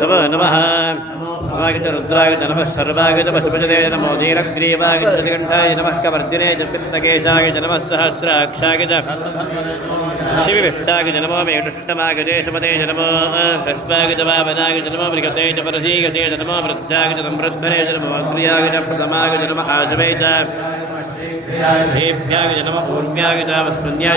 तव नमः नमागित रुद्राय नमः। सर्वागित पशुपजते नमो धीरग्रीवाय च त्रिकण्ठाय नमः कवर्दिने च नमः शिविविष्टाय च नमो च नमो वामनाय च नमो, मृगते च परसीकसे च नमो संवृद्धने च नमो प्रथमाय च नमः आशवे च। हेभ्याय च नमः पूर्व्याय च वस्पन्याय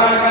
Agora.